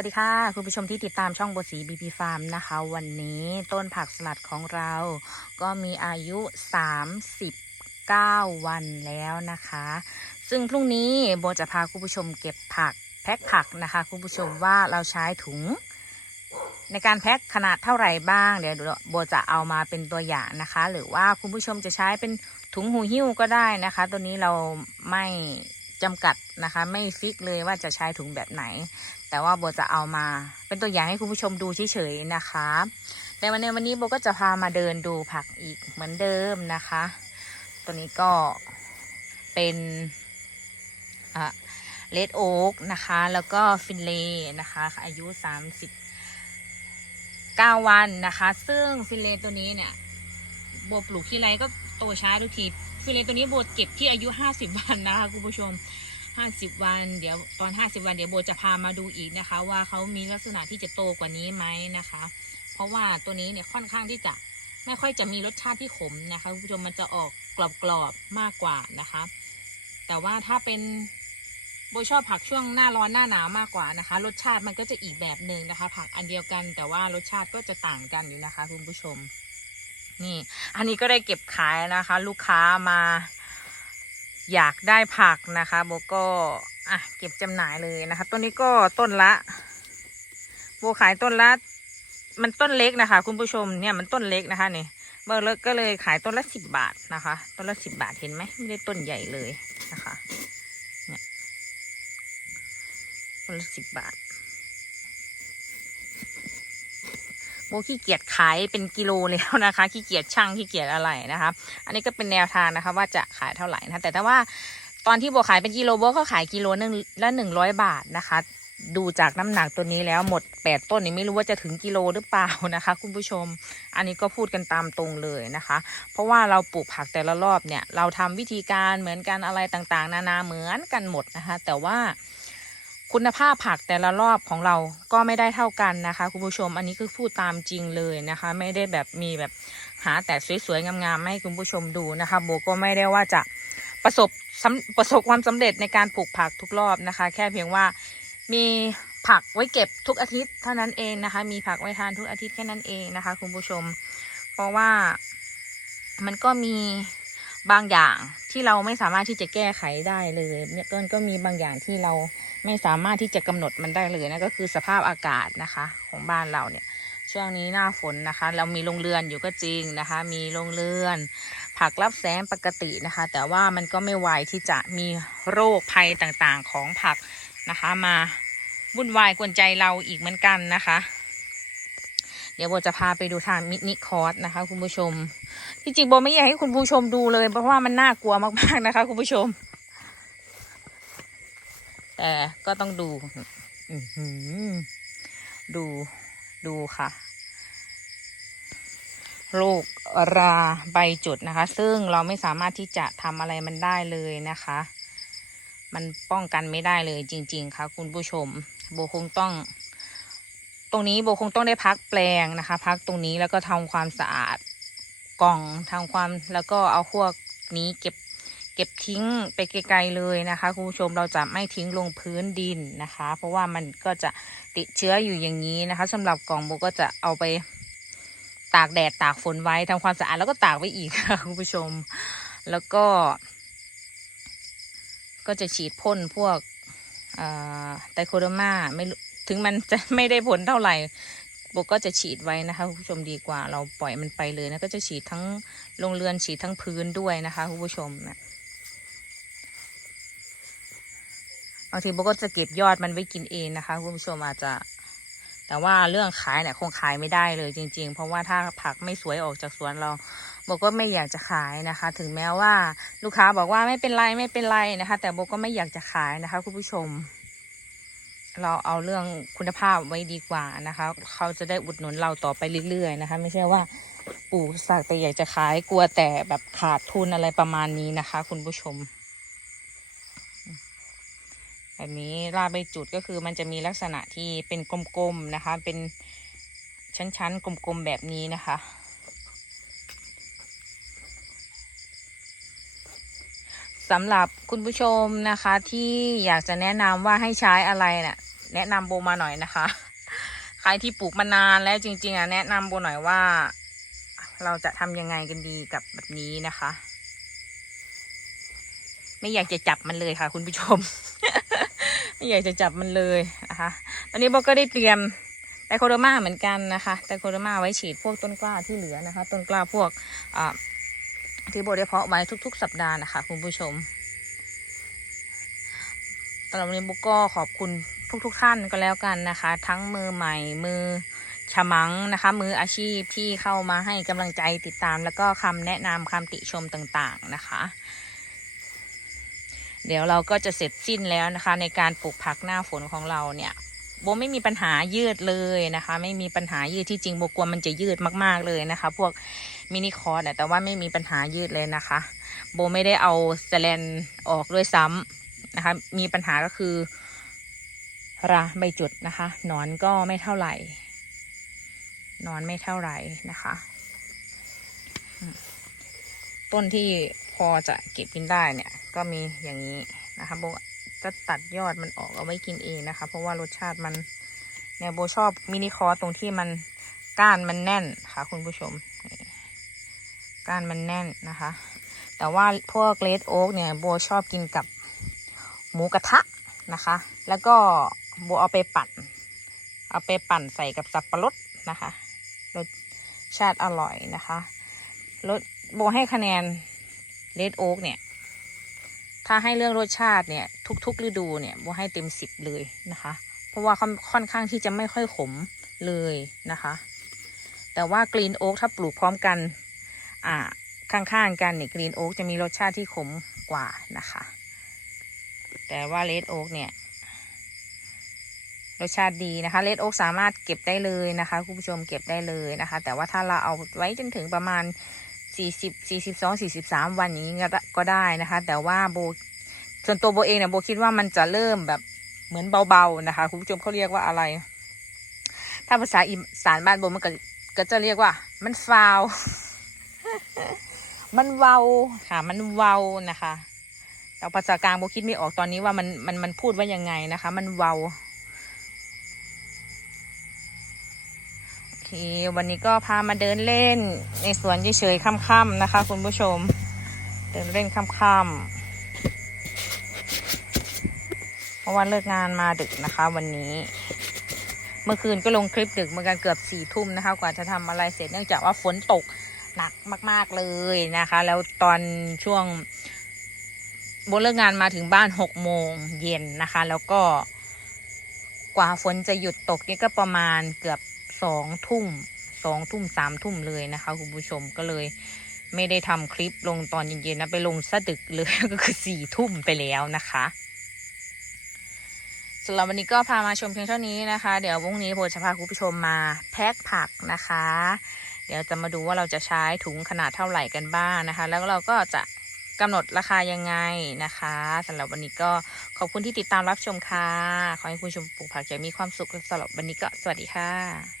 วัสดีค่ะคุณผู้ชมที่ติดตามช่องโบสีบีพีฟาร์มนะคะ วันนี้ต้นผักสลัดของเรา ก็มีอายุ 39 วันแล้วนะคะ ซึ่งพรุ่งนี้โบจะพาคุณผู้ชมเก็บผักแพ็คผักนะคะคุณผู้ชมว่าเราใช้ถุง ในการแพ็คขนาดเท่าไหร่บ้าง เดี๋ยวโบจะเอามาเป็นตัวอย่างนะคะ หรือว่าคุณผู้ชมจะใช้เป็นถุงหูหิ้วก็ได้นะคะ ตัวนี้เราไม่ จำกัดนะคะ ไม่ฟิกเลยว่าจะใช้ถุงแบบไหน แต่ว่าโบจะเอามาเป็นตัวอย่างให้คุณผู้ชมดูเฉยๆนะคะในวันนี้วันนี้โบก็จะพามาเดินดูผักอีกเหมือนเดิมนะคะ ตัวนี้ก็เป็นเลดโอ๊กนะคะ แล้วก็ฟินเลนะคะ อายุ 39 วันนะคะ ซึ่งฟินเลตัวนี้เนี่ยโบปลูกที่ไรก็โตช้าทุกที ฟินเลตัวนี้โบเก็บที่อายุ50วันนะคะคุณผู้ชม50วัน เดี๋ยวตอน50วันเดี๋ยวโบจะพามาดูอีกนะคะ ว่าเขามีลักษณะที่จะโตกว่านี้ไหมนะคะ เพราะว่าตัวนี้เนี่ยค่อนข้างที่จะไม่ค่อยจะมีรสชาติที่ขมนะคะคุณผู้ชมมันจะออกกรอบๆมากกว่านะคะ แต่ว่าถ้าเป็นโบชอบผักช่วงหน้าร้อนหน้าหนาวมากกว่านะคะ รสชาติมันก็จะอีกแบบหนึ่งนะคะ ผักอันเดียวกันแต่ว่ารสชาติก็จะต่างกันอยู่นะคะ คุณผู้ชม นี่ อันนี้ก็ได้เก็บขายนะคะ ลูกค้ามา อยากได้ผักนะคะโบก็อะเก็บจำหน่ายเลยนะคะ ต้นนี้ก็ต้นละโบขายต้นละ มันต้นเล็กนะคะ คุณผู้ชมเนี่ยมันต้นเล็กนะคะเนี่ยเบอร์เล็กก็เลยขายต้นละสิบบาทนะคะ ต้นละสิบบาทเห็นไหมไม่ได้ต้นใหญ่เลยนะคะ เนี่ยต้นละสิบบาท โบขี้เกียจขายเป็นกิโลแล้วนะคะขี้เกียจช่างขี้เกียจอะไรนะคะ อันนี้ก็เป็นแนวทางนะคะ ว่าจะขายเท่าไหร่นะะแต่ถ้าว่าตอนที่โบขายเป็นกิโลโบก็ขายกิโลนึงละหนึ่งร้อยบาทนะคะ ดูจากน้ำหนักตัวนี้แล้วหมดแปดต้นนี่ไม่รู้ว่าจะถึงกิโลหรือเปล่านะคะ คุณผู้ชม อันนี้ก็พูดกันตามตรงเลยนะคะ เพราะว่าเราปลูกผักแต่ละรอบเนี่ย เราทำวิธีการเหมือนกันอะไรต่างๆ นานาเหมือนกันหมดนะคะ แต่ว่า คุณภาพผักแต่ละรอบของเราก็ไม่ได้เท่ากันนะคะคุณผู้ชมอันนี้คือพูดตามจริงเลยนะคะ ไม่ได้แบบมีแบบหาแต่สวยๆงามๆให้คุณผู้ชมดูนะคะโบก็ไม่ได้ว่าจะประสบประสบความสำเร็จในการปลูกผักทุกรอบนะคะ แค่เพียงว่ามีผักไว้เก็บทุกอาทิตย์เท่านั้นเองนะคะ มีผักไว้ทานทุกอาทิตย์แค่นั้นเองนะคะ คุณผู้ชม เพราะว่ามันก็มี บางอย่างที่เราไม่สามารถที่จะแก้ไขได้เลยเนี่ยก็ก็มีบางอย่างที่เราไม่สามารถที่จะกำหนดมันได้เลยนะก็คือสภาพอากาศนะคะ ของบ้านเราเนี่ย ช่วงนี้หน้าฝนนะคะ เรามีโรงเรือนอยู่ก็จริงนะคะ มีโรงเรือน ผักรับแสงปกตินะคะ แต่ว่ามันก็ไม่ไวที่จะมีโรคภัยต่างๆของผักนะคะ มาวุ่นวายกวนใจเราอีกเหมือนกันนะคะ เดี๋ยวโบจะพาไปดูทางมินิคอร์สนะคะ คุณผู้ชม ที่จริงโบไม่อยากให้คุณผู้ชมดูเลย เพราะว่ามันน่ากลัวมากๆนะคะ คุณผู้ชม แต่ก็ต้องดูดูดูค่ะโรคราใบจุดนะคะ ซึ่งเราไม่สามารถที่จะทำอะไรมันได้เลยนะคะ มันป้องกันไม่ได้เลยจริง ๆ ค่ะ คุณผู้ชม โบคงต้อง ตรงนี้โบคงต้องได้พักแปลงนะคะ พักตรงนี้แล้วก็ทำความสะอาดกล่องทำความแล้วก็เอาพวกนี้เก็บเก็บทิ้งไปไกลๆเลยนะคะคุณผู้ชมเราจะไม่ทิ้งลงพื้นดินนะคะ เพราะว่ามันก็จะติดเชื้ออยู่อย่างนี้นะคะสำหรับกล่องโบก็จะเอาไปตากแดดตากฝนไว้ทำความสะอาดแล้วก็ตากไว้อีกค่ะคุณผู้ชม แล้วก็ ก็จะฉีดพ่นพวกไตโคโดมาไม่ ถึงมันจะไม่ได้ผลเท่าไหร่โบก็จะฉีดไว้นะคะคุณผู้ชมดีกว่า เราปล่อยมันไปเลยนะก็จะฉีดทั้งโรงเรือนฉีดทั้งพื้นด้วยนะคะคุณผู้ชมนะบางทีโบก็จะเก็บยอดมันไว้กินเองนะคะคุณผู้ชมอาจจะ แต่ว่าเรื่องขายเนี่ยคงขายไม่ได้เลยจริง ๆ เพราะว่าถ้าผักไม่สวยออกจากสวนเราโบก็ไม่อยากจะขายนะคะ ถึงแม้ว่าลูกค้าบอกว่าไม่เป็นไรไม่เป็นไรนะคะ แต่โบก็ไม่อยากจะขายนะคะคุณผู้ชม เราเอาเรื่องคุณภาพไว้ดีกว่านะคะ เขาจะได้อุดหนุนเราต่อไปเรื่อยๆนะคะ ไม่ใช่ว่าปลูกสักแต่อยากจะขายกลัวแต่แบบขาดทุนอะไรประมาณนี้นะคะ คุณผู้ชมแบบนี้ลาใบจุดก็คือมันจะมีลักษณะที่เป็นกลมๆนะคะ เป็นชั้นๆกลมๆแบบนี้นะคะ สำหรับคุณผู้ชมนะคะที่อยากจะแนะนำว่าให้ใช้อะไรเนะ่ย แนะนำโบมาหน่อยนะคะ ใครที่ปลูกมานานแล้วจริง ๆอะแนะนำโบหน่อยว่า เราจะทำยังไงกันดีกับแบบนี้นะคะ ไม่อยากจะจับมันเลยค่ะ คุณผู้ชม ไม่อยากจะจับมันเลยนะคะตอนนี้โบก็ได้เตรียมไตโคโดมาเหมือนกันนะคะไตโคโดมาไว้ฉีดพวกต้นกล้าที่เหลือนะคะ ต้นกล้าพวกที่โบได้เพาะไว้ทุก ๆ สัปดาห์นะคะ คุณผู้ชมตอนนี้โบก็ขอบคุณ ทุกๆท่านก็แล้วกันนะคะ ทั้งมือใหม่มือฉมังนะคะ มืออาชีพที่เข้ามาให้กำลังใจติดตาม แล้วก็คำแนะนำคำติชมต่างๆนะคะ เดี๋ยวเราก็จะเสร็จสิ้นแล้วนะคะ ในการปลูกผักหน้าฝนของเราเนี่ยโบไม่มีปัญหายืดเลยนะคะ ไม่มีปัญหายืดที่จริงโบกลัวมันจะยืดมาก ๆเลยนะคะ พวกมินิคอร์สอะแต่ว่าไม่มีปัญหายืดเลยนะคะ โบไม่ได้เอาสแลนออกด้วยซ้ำนะคะ มีปัญหาก็คือ ราใบจุดนะคะ นอนก็ไม่เท่าไหร่ นอนไม่เท่าไหร่นะคะ ต้นที่พอจะเก็บกินได้เนี่ย ก็มีอย่างนี้นะคะโบจะตัดยอดมันออกเอาไว้กินเองนะคะ เพราะว่ารสชาติมันเนี่ยโบชอบมินิคอร์สตรงที่มันก้านมันแน่นค่ะ คุณผู้ชมก้านมันแน่นนะคะ แต่ว่าพวกเลดโอ๊กเนี่ยโบชอบกินกับหมูกระทะนะคะ แล้วก็ โบเอาไปปั่น เอาไปปั่นใส่กับสับปะรดนะคะรสชาติอร่อยนะคะรสโบให้คะแนนเลดโอ๊กเนี่ย ถ้าให้เรื่องรสชาติเนี่ย ทุกๆฤดูเนี่ยโบให้เต็มสิบเลยนะคะ เพราะว่าเขาค่อนข้างที่จะไม่ค่อยขมเลยนะคะ แต่ว่ากรีนโอ๊กถ้าปลูกพร้อมกัน อ่า ข้างๆกันเนี่ยกรีนโอ๊กจะมีรสชาติที่ขมกว่านะคะ แต่ว่าเลดโอ๊กเนี่ย รสชาติดีนะคะเลดโอ๊กสามารถเก็บได้เลยนะคะคุณผู้ชมเก็บได้เลยนะคะ แต่ว่าถ้าเราเอาไว้จนถึงประมาณสี่สิบสี่สิบสองสี่สิบสามวันอย่างนี้ก็ได้ก็ได้นะคะ แต่ว่าโบส่วนตัวโบเองเนี่ยโบคิดว่ามันจะเริ่มแบบเหมือนเบาๆนะคะคุณผู้ชมเขาเรียกว่าอะไร ถ้าภาษาอีสานบ้านโบมันก็ก็จะเรียกว่า มันฟาว มันเวาค่ะ มันเวานะคะแต่ภาษากลางโบคิดไม่ออกตอนนี้ว่ามันมันมันพูดว่ายังไงนะคะ มันเวา เค วันนี้ก็พามาเดินเล่นในสวนเฉยๆค่ำๆนะคะ คุณผู้ชม เดินเล่นค่ำๆเพราะว่าเลิกงานมาดึกนะคะ วันนี้ เมื่อคืนก็ลงคลิปดึกเหมือนกันเกือบสี่ทุ่มนะคะ กว่าจะทำอะไรเสร็จเนื่องจากว่าฝนตกหนักมาก ๆเลยนะคะ แล้วตอนช่วงโบเลิกงานมาถึงบ้านหกโมงเย็นนะคะ แล้วก็กว่าฝนจะหยุดตกนี่ก็ประมาณเกือบ สองทุ่มสองทุ่มสามทุ่มเลยนะคะคุณผู้ชมก็เลยไม่ได้ทำคลิปลงตอนเย็นๆนะไปลงซะดึกเลยก็คือสี่ทุ่มไปแล้วนะคะสำหรับวันนี้ก็พามาชมเพียงเท่านี้นะคะ เดี๋ยวพรุ่งนี้โบจะพาคุณผู้ชมมาแพ็คผักนะคะ เดี๋ยวจะมาดูว่าเราจะใช้ถุงขนาดเท่าไหร่กันบ้างนะคะ แล้วเราก็จะกำหนดราคายังไงนะคะสำหรับวันนี้ก็ขอบคุณที่ติดตามรับชมค่ะ ขอให้คุณผู้ชมปลูกผักอย่างมีความสุขสำหรับวันนี้ก็สวัสดีค่ะ